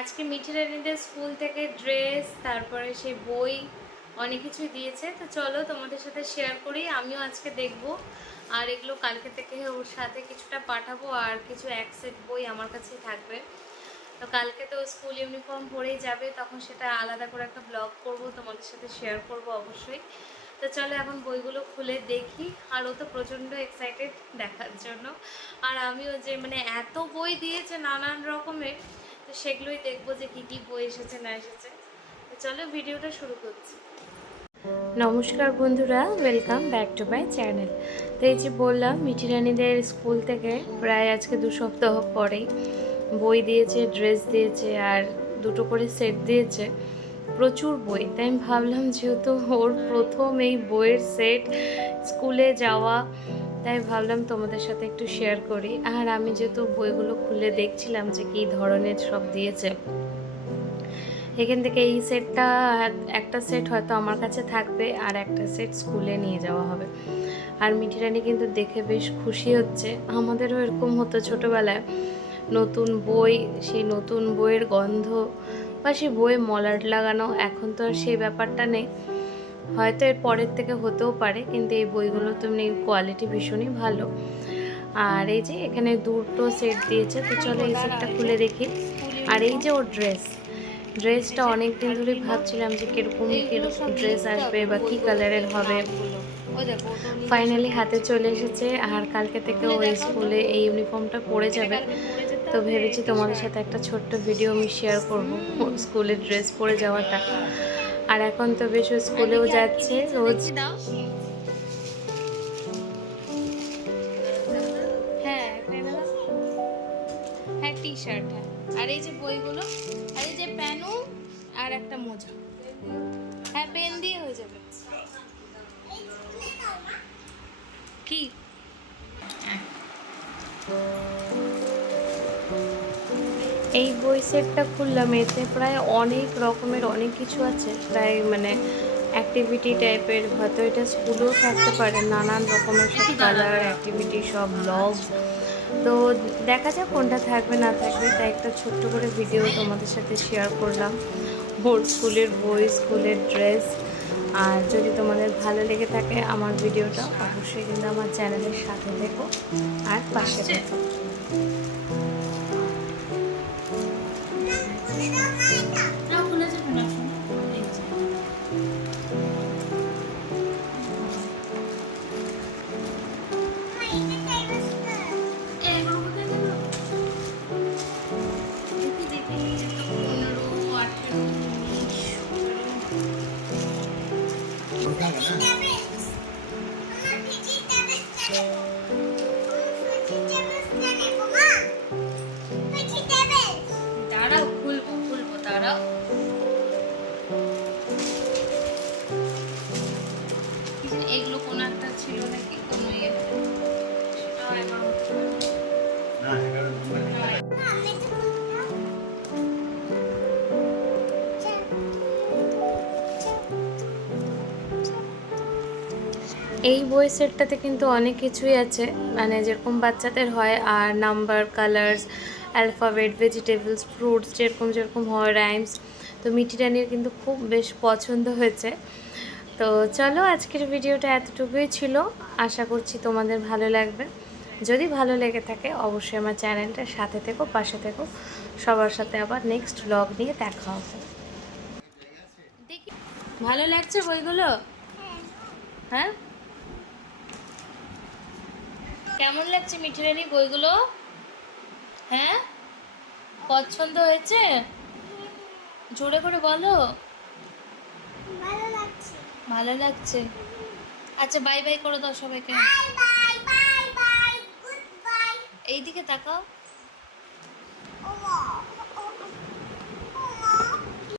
আজকে মিঠি রানীদের স্কুল থেকে ড্রেস, তারপরে সেই বই অনেক কিছুই দিয়েছে। তো চলো তোমাদের সাথে শেয়ার করি, আমিও আজকে দেখব। আর এগুলো কালকে থেকে ওর সাথে কিছুটা পাঠাবো আর কিছু এক সেট বই আমার কাছেই থাকবে। তো কালকে তো স্কুল ইউনিফর্ম পরেই যাবে, তখন সেটা আলাদা করে একটা ব্লগ করব, তোমাদের সাথে শেয়ার করব অবশ্যই। তো চলো এখন বইগুলো খুলে দেখি, আর ও তো প্রচণ্ড এক্সাইটেড দেখার জন্য। আর আমিও যে মানে এত বই দিয়েছে নানান রকমের তো সেগুলোই দেখব যে কী কী বই এসেছে, না এসেছে। তো চলো ভিডিওটা শুরু করছি। নমস্কার বন্ধুরা welcome back to my channel তো এই যে বললাম, মিঠি রানীদের স্কুল থেকে প্রায় আজকে দু সপ্তাহ পরেই বই দিয়েছে ড্রেস দিয়েছে আর দুটো করে সেট দিয়েছে। প্রচুর বই, তাই আমি ভাবলাম যেহেতু ওর প্রথম এই বইয়ের সেট স্কুলে যাওয়া তাই ভাবলাম তোমাদের সাথে একটু শেয়ার করি। আর আমি যেহেতু বইগুলো খুলে দেখছিলাম যে কী ধরনের সব দিয়েছে, এখান থেকে এই সেটটা একটা সেট হয়তো আমার কাছে থাকবে আর একটা সেট স্কুলে নিয়ে যাওয়া হবে। আর মিঠিরানি কিন্তু দেখে বেশ খুশি হচ্ছে। আমাদেরও এরকম হতো ছোটোবেলায়। নতুন বই, সেই নতুন বইয়ের গন্ধ বা সেই বইয়ে মলাট লাগানো, এখন তো আর সেই ব্যাপারটা নেই। হয়তো এর পরের থেকে হতেও পারে, কিন্তু এই বইগুলো তো এমনি কোয়ালিটি ভীষণই ভালো। আর এই যে এখানে দুটো সেট দিয়েছে, তো চলো এই সেটটা খুলে দেখি। আর এই যে ওর ড্রেস ড্রেসটা অনেক দিন ধরে ভাবছিলাম যে কীরকম কীরকম ড্রেস আসবে বা কী কালারের হবে। ফাইনালি হাতে চলে এসেছে, আর কালকে থেকে ওই স্কুলে এই ইউনিফর্মটা পরে যাবে। তো ভেবেছি তোমাদের সাথে একটা ছোট্ট ভিডিও আমি শেয়ার করব স্কুলের ড্রেস পরে যাওয়াটা। আর এখন তো বেশ স্কুলেও যাচ্ছে রোজ হ্যাঁ হ্যাঁ টি শার্ট হ্যাঁ আর এই যে বইগুলো আর এই যে প্যানু আর একটা মোজা। হ্যাঁ পেন দিয়ে হয়ে যাবে। কি? বই সেটটা খুললাম, এতে প্রায় অনেক রকমের অনেক কিছু আছে। প্রায় মানে অ্যাক্টিভিটি টাইপের হয়তো এটা স্কুলেও থাকতে পারে, নানান রকমের সব কালার অ্যাক্টিভিটি সব ব্লগ তো দেখা যাক কোনটা থাকবে, না থাকবে, তাই একটা ছোট্ট করে ভিডিও তোমাদের সাথে শেয়ার করলাম। ওর স্কুলের বই, স্কুলের ড্রেস আর যদি তোমাদের ভালো লেগে থাকে আমার ভিডিওটা অবশ্যই কিন্তু আমার চ্যানেলের সাথে দেখো আর পাশে দেখো খুলবো দাঁড়াও এগুলো কোন একটা ছিল নাকি? কোনো ইয়ে সেটাও এবার হতে পারে। এই বই সেটটাতে কিন্তু অনেক কিছুই আছে। মানে যেরকম বাচ্চাদের হয় আর number colours alphabet, vegetables, fruits, যেরকম যেরকম হয়, রাইমস, তো মিঠি রানির কিন্তু খুব বেশ পছন্দ হয়েছে। তো চলো আজকের ভিডিওটা এতটুকুই ছিল। আশা করছি তোমাদের ভালো লাগবে। যদি ভালো লেগে থাকে, অবশ্যই আমার চ্যানেলটার সাথে থেকো, পাশে থেকো। সবার সাথে আবার নেক্সট ব্লগ নিয়ে দেখা হবে। ভালো লাগছে বইগুলো? হ্যাঁ? কেমন লাগছে মিঠিরানি বইগুলো? হ্যাঁ? পছন্দ হয়েছে? জোরে করে বলো। ভালো লাগছে। আচ্ছা বাই বাই করে দাও সবাইকে। এইদিকে তাকাও।